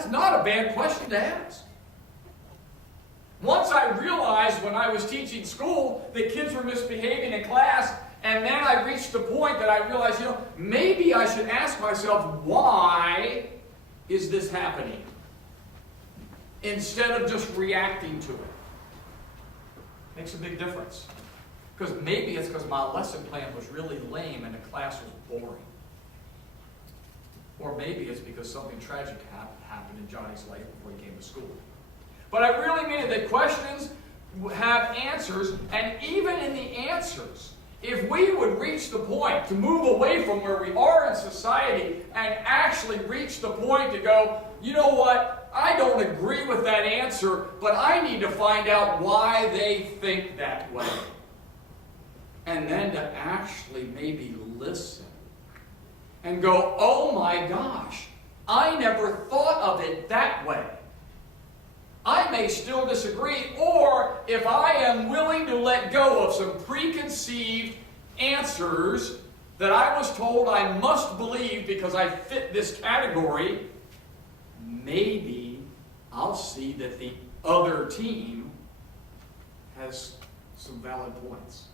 That's not a bad question to ask. Once I realized when I was teaching school that kids were misbehaving in class, and then I reached the point that I realized, maybe I should ask myself, why is this happening? Instead of just reacting to it. Makes a big difference. Because maybe it's because my lesson plan was really lame and the class was boring. Or maybe it's because something tragic happened in Johnny's life before he came to school. But I really mean that questions have answers, and even in the answers, if we would reach the point to move away from where we are in society and actually reach the point to go, you know what, I don't agree with that answer, but I need to find out why they think that way. And then to actually maybe listen and go, oh my gosh, I never thought of it that way. I may still disagree, or if I am willing to let go of some preconceived answers that I was told I must believe because I fit this category, maybe I'll see that the other team has some valid points.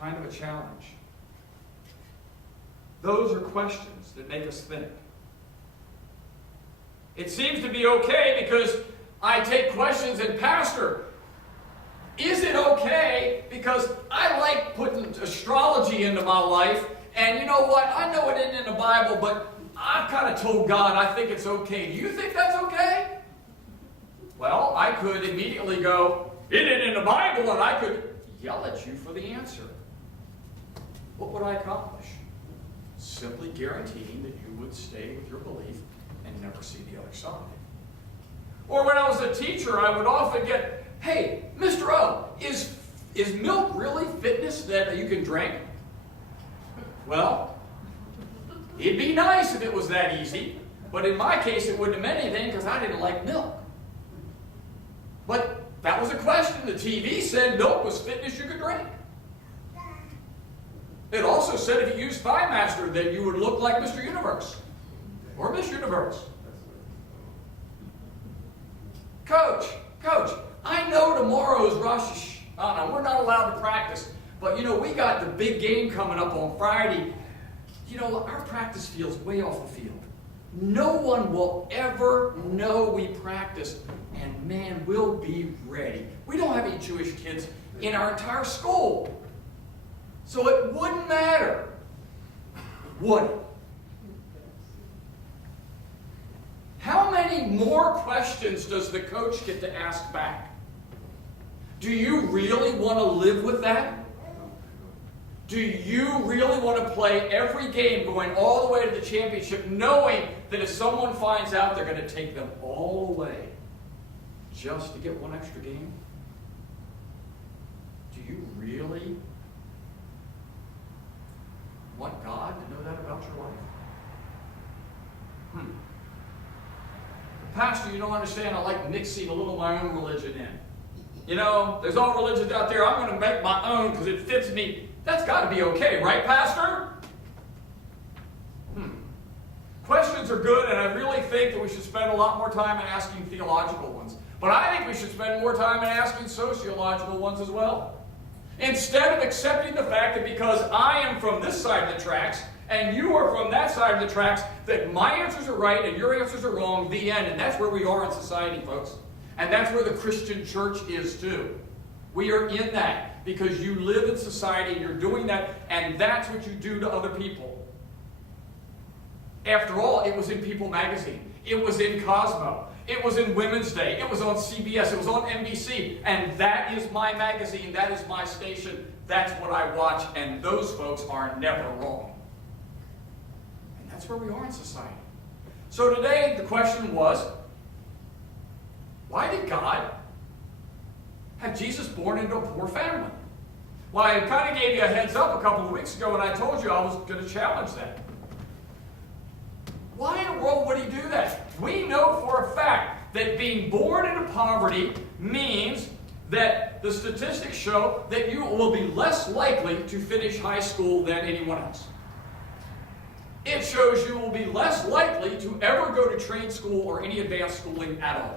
Kind of a challenge. Those are questions that make us think. It seems to be okay because I take questions and, Pastor, is it okay because I like putting astrology into my life, and you know what, I know it isn't in the Bible, but I've kind of told God I think it's okay. Do you think that's okay? Well, I could immediately go, it isn't in the Bible, and I could yell at you for the answer. What would I accomplish? Simply guaranteeing that you would stay with your belief and never see the other side. Or when I was a teacher, I would often get, hey, Mr. O, is milk really fitness that you can drink? Well, it'd be nice if it was that easy, but in my case it wouldn't have meant anything because I didn't like milk. But that was a question. The TV said milk was fitness you could drink. It also said if you used Thigh Master, then you would look like Mr. Universe or Miss Universe. Coach, I know tomorrow's Rosh Hashanah. We're not allowed to practice, but we got the big game coming up on Friday. Our practice field's way off the field. No one will ever know we practiced, and man, we'll be ready. We don't have any Jewish kids in our entire school. So it wouldn't matter, would it? How many more questions does the coach get to ask back? Do you really want to live with that? Do you really want to play every game going all the way to the championship knowing that if someone finds out they're going to take them all away just to get one extra game? Do you really want God to know that about your life? Pastor, you don't understand. I like mixing a little of my own religion in. There's all religions out there. I'm going to make my own because it fits me. That's got to be okay, right, Pastor? Questions are good, and I really think that we should spend a lot more time in asking theological ones. But I think we should spend more time in asking sociological ones as well. Instead of accepting the fact that because I am from this side of the tracks and you are from that side of the tracks, that my answers are right and your answers are wrong, the end. And that's where we are in society, folks. And that's where the Christian church is too. We are in that because you live in society and you're doing that, and that's what you do to other people. After all, it was in People magazine. It was in Cosmo. It was in Women's Day. It was on CBS. It was on NBC. And that is my magazine. That is my station. That's what I watch. And those folks are never wrong. And that's where we are in society. So today, the question was, why did God have Jesus born into a poor family? Well, I kind of gave you a heads up a couple of weeks ago when I told you I was going to challenge that. Why in the world would he do that? We know for a fact that being born into poverty means that the statistics show that you will be less likely to finish high school than anyone else. It shows you will be less likely to ever go to trade school or any advanced schooling at all.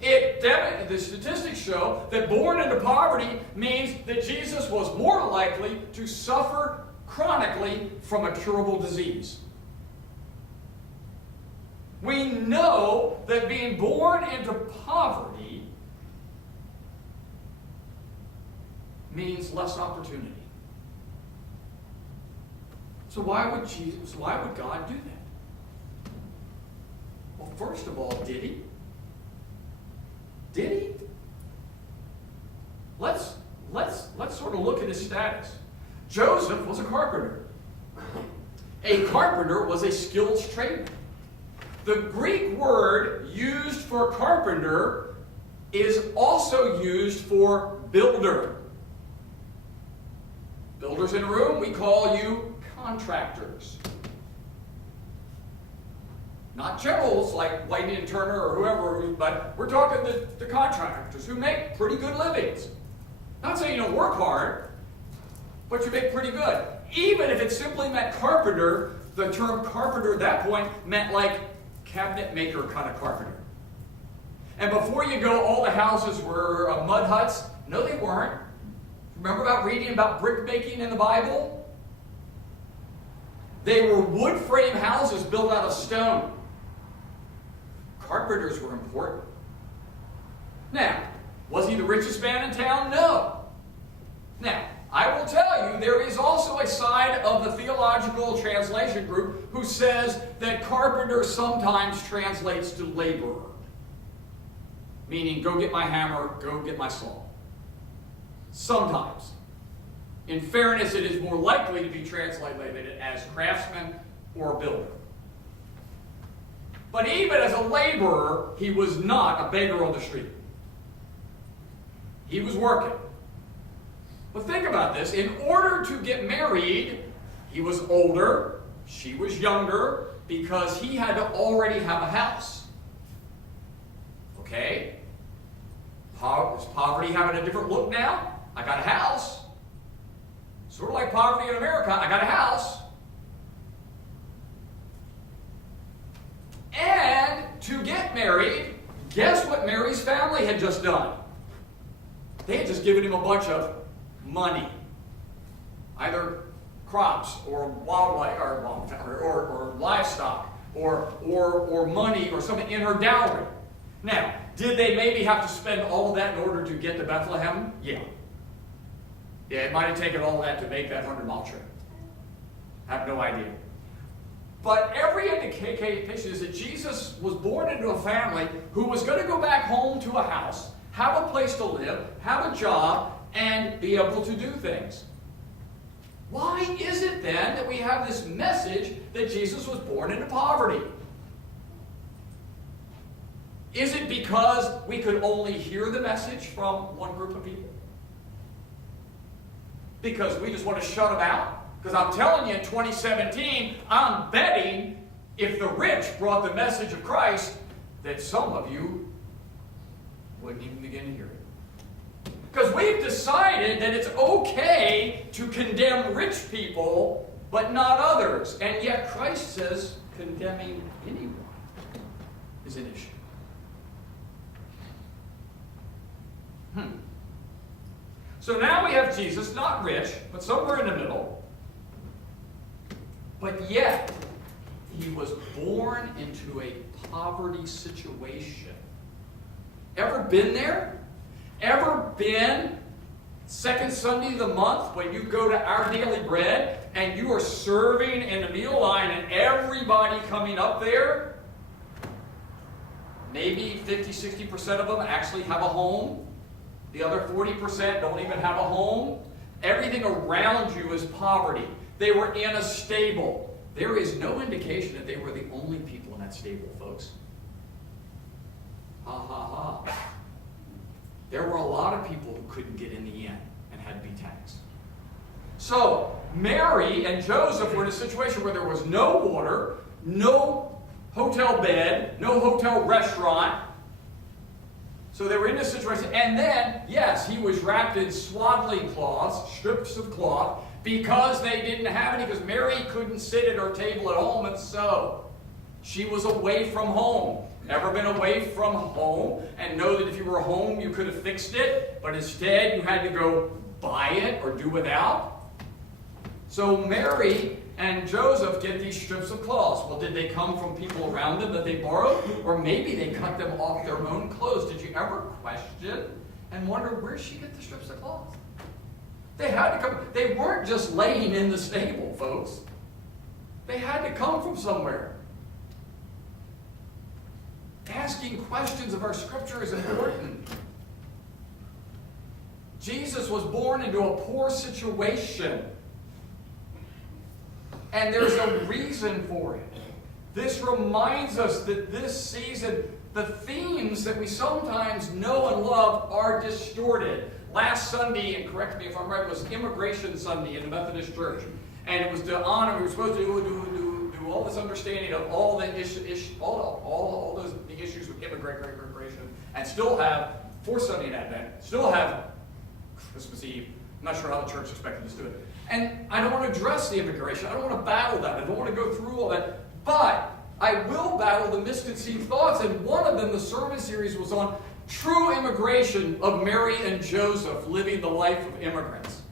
The statistics show that born into poverty means that Jesus was more likely to suffer chronically from a curable disease. We know that being born into poverty means less opportunity. So why would God do that? Well, first of all, did he? Did he? Let's sort of look at his status. Joseph was a carpenter. A carpenter was a skilled tradesman. The Greek word used for carpenter is also used for builder. Builders in a room, we call you contractors. Not generals like Whitney and Turner or whoever, but we're talking the contractors who make pretty good livings. Not saying you don't work hard, but you make pretty good. Even if it simply meant carpenter, the term carpenter at that point meant like cabinet maker kind of carpenter. And before you go, all the houses were mud huts. No, they weren't. Remember about reading about brick making in the Bible? They were wood frame houses built out of stone. Carpenters were important. Now, was he the richest man in town? No. Now, I will tell you, there is also a side of the theological translation group who says that carpenter sometimes translates to laborer. Meaning, go get my hammer, go get my saw. Sometimes. In fairness, it is more likely to be translated as craftsman or builder. But even as a laborer, he was not a beggar on the street. He was working. But think about this. In order to get married, he was older, she was younger, because he had to already have a house. Okay? Is poverty having a different look now? I got a house. Sort of like poverty in America. I got a house. And to get married, guess what Mary's family had just done? They had just given him a bunch of money. Either crops or wildlife or livestock or money or something in her dowry. Now, did they maybe have to spend all of that in order to get to Bethlehem? Yeah. Yeah, it might have taken all of that to make that 100-mile trip. I have no idea. But every indication is that Jesus was born into a family who was going to go back home to a house, have a place to live, have a job, and be able to do things. Why is it then that we have this message that Jesus was born into poverty? Is it because we could only hear the message from one group of people? Because we just want to shut them out? Because I'm telling you, in 2017, I'm betting if the rich brought the message of Christ, that some of you wouldn't even begin to hear it. Because we've decided that it's okay to condemn rich people, but not others. And yet Christ says condemning anyone is an issue. So now we have Jesus, not rich, but somewhere in the middle. But yet, he was born into a poverty situation. Ever been there? Ever been second Sunday of the month when you go to Our Daily Bread and you are serving in the meal line and everybody coming up there, maybe 50-60% of them actually have a home. The other 40% don't even have a home. Everything around you is poverty. They were in a stable. There is no indication that they were the only people in that stable, folks. Ha ha ha. There were a lot of people who couldn't get in the inn and had to be taxed. So, Mary and Joseph were in a situation where there was no water, no hotel bed, no hotel restaurant. So they were in this situation. And then, yes, he was wrapped in swaddling cloths, strips of cloth, because they didn't have any, because Mary couldn't sit at her table at home and sew. She was away from home. Ever been away from home and know that if you were home you could have fixed it, but instead you had to go buy it or do without? So Mary and Joseph get these strips of cloths. Well, did they come from people around them that they borrowed? Or maybe they cut them off their own clothes. Did you ever question and wonder, where'd she get the strips of cloth? They had to come. They weren't just laying in the stable, folks. They had to come from somewhere. Asking questions of our scripture is important. Jesus was born into a poor situation. And there's a reason for it. This reminds us that this season, the themes that we sometimes know and love are distorted. Last Sunday, and correct me if I'm right, was Immigration Sunday in the Methodist Church. And it was to honor, we were supposed to do all this understanding of all the all those the issues with immigration, and still have, fourth Sunday in Advent, still have Christmas Eve. I'm not sure how the church expected us to do it. And I don't want to address the immigration. I don't want to battle that. I don't want to go through all that. But I will battle the misconceived thoughts. And one of them, the sermon series, was on true immigration of Mary and Joseph living the life of immigrants.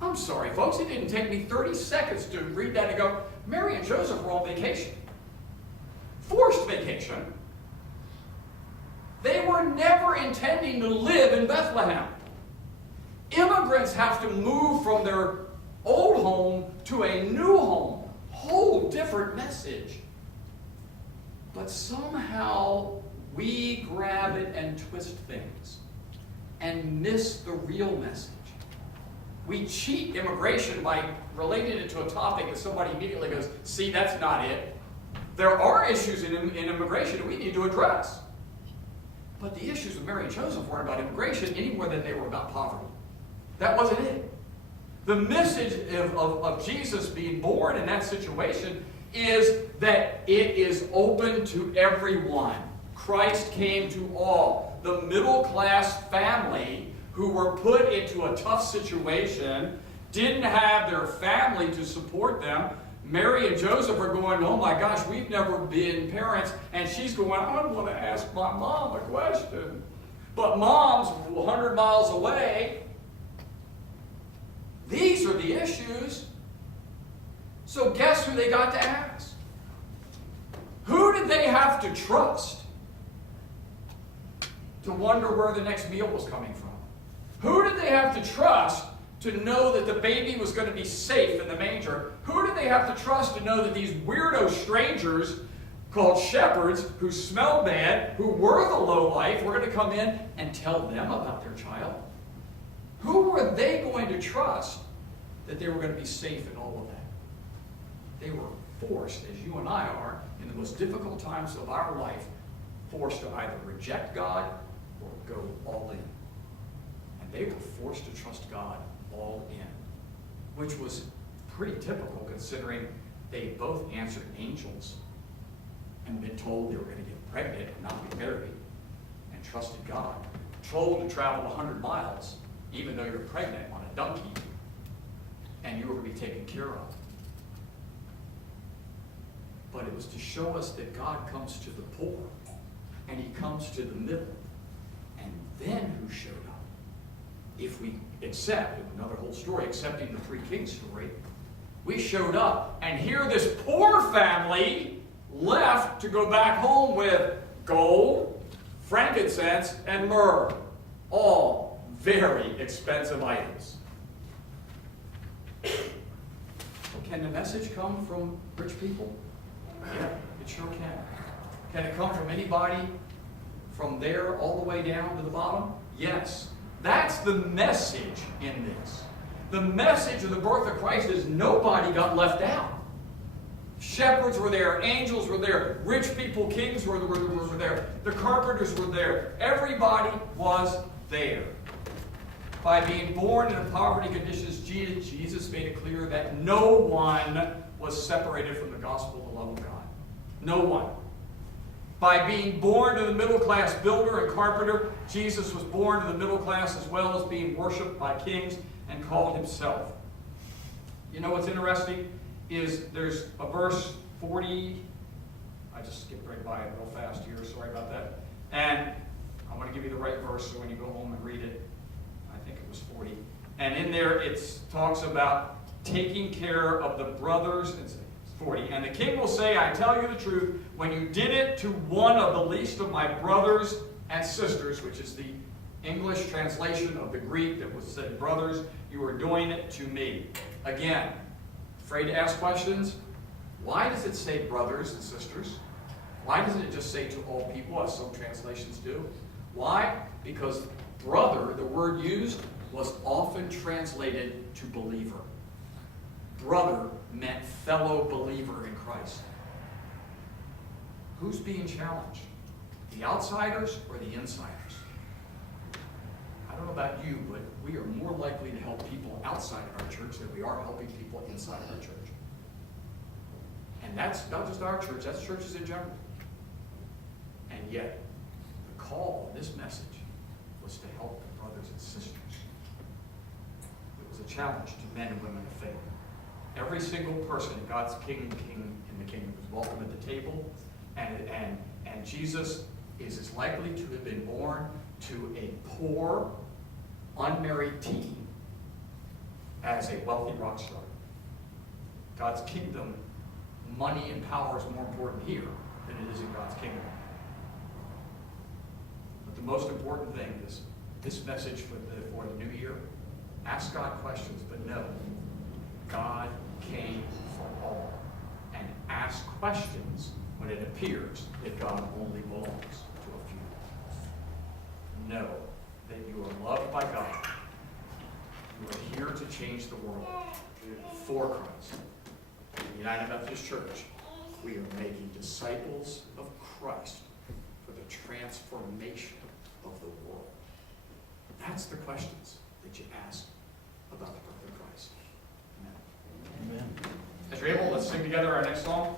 I'm sorry, folks. It didn't take me 30 seconds to read that and go, Mary and Joseph were on vacation. Forced vacation. They were never intending to live in Bethlehem. Immigrants have to move from their old home to a new home. Whole different message. But somehow we grab it and twist things and miss the real message. We cheat immigration by relating it to a topic that somebody immediately goes, see, that's not it. There are issues in immigration that we need to address. But the issues with Mary and Joseph weren't about immigration any more than they were about poverty. That wasn't it. The message of Jesus being born in that situation is that it is open to everyone. Christ came to all. The middle-class family who were put into a tough situation didn't have their family to support them. Mary and Joseph are going, oh my gosh, we've never been parents. And she's going, I want to ask my mom a question. But mom's 100 miles away. These are the issues. So guess who they got to ask? Who did they have to trust to wonder where the next meal was coming from? Who did they have to trust to know that the baby was going to be safe in the manger? Who did they have to trust to know that these weirdo strangers called shepherds who smelled bad, who were the lowlife, were going to come in and tell them about their child? Who were they going to trust that they were going to be safe in all of that? They were forced, as you and I are, in the most difficult times of our life, forced to either reject God or go all in. And they were forced to trust God all in, which was pretty typical considering they both answered angels and been told they were going to get pregnant and not be married, and trusted God. Told to travel 100 miles, even though you're pregnant, on a donkey, and you were going to be taken care of. But it was to show us that God comes to the poor, and he comes to the middle. And then who showed up? If we accept, another whole story, accepting the three kings story, we showed up, and here this poor family left to go back home with gold, frankincense, and myrrh. All very expensive items. Can the message come from rich people? Yeah, it sure can. Can it come from anybody from there all the way down to the bottom? Yes. That's the message in this. The message of the birth of Christ is nobody got left out. Shepherds were there, angels were there, rich people, kings were there, the carpenters were there. Everybody was there. By being born in poverty conditions, Jesus made it clear that no one was separated from the gospel of the love of God. No one. By being born to the middle-class builder and carpenter, Jesus was born to the middle class as well as being worshipped by kings and called himself You know what's interesting is there's a verse 40. I just skipped right by it real fast here. Sorry about that. And I want to give you the right verse so when you go home and read it, I think it was 40. And in there it talks about taking care of the brothers. It's 40. And the king will say, I tell you the truth, when you did it to one of the least of my brothers and sisters, which is the English translation of the Greek that was said brothers, you are doing it to me. Again, afraid to ask questions? Why does it say brothers and sisters? Why doesn't it just say to all people, as some translations do? Why? Because brother, the word used, was often translated to believer. Brother meant fellow believer in Christ. Who's being challenged? The outsiders or the insiders? I don't know about you, but we are more likely to help people outside of our church than we are helping people inside of our church. And that's not just our church, that's churches in general. And yet, the call of this message was to help the brothers and sisters. It was a challenge to men and women of faith. Every single person in God's kingdom in the kingdom was welcome at the table, and Jesus is as likely to have been born to a poor, unmarried teen as a wealthy rock star. God's kingdom, money and power is more important here than it is in God's kingdom. But the most important thing is this message for the new year. Ask God questions, but know God came for all. And ask questions when it appears that God only belongs to a few. Know that you are loved by God. You are here to change the world for Christ. In the United Methodist Church, we are making disciples of Christ for the transformation of the world. That's the questions that you ask about the birth of Christ. Amen. Amen. As you're able, let's sing together our next song.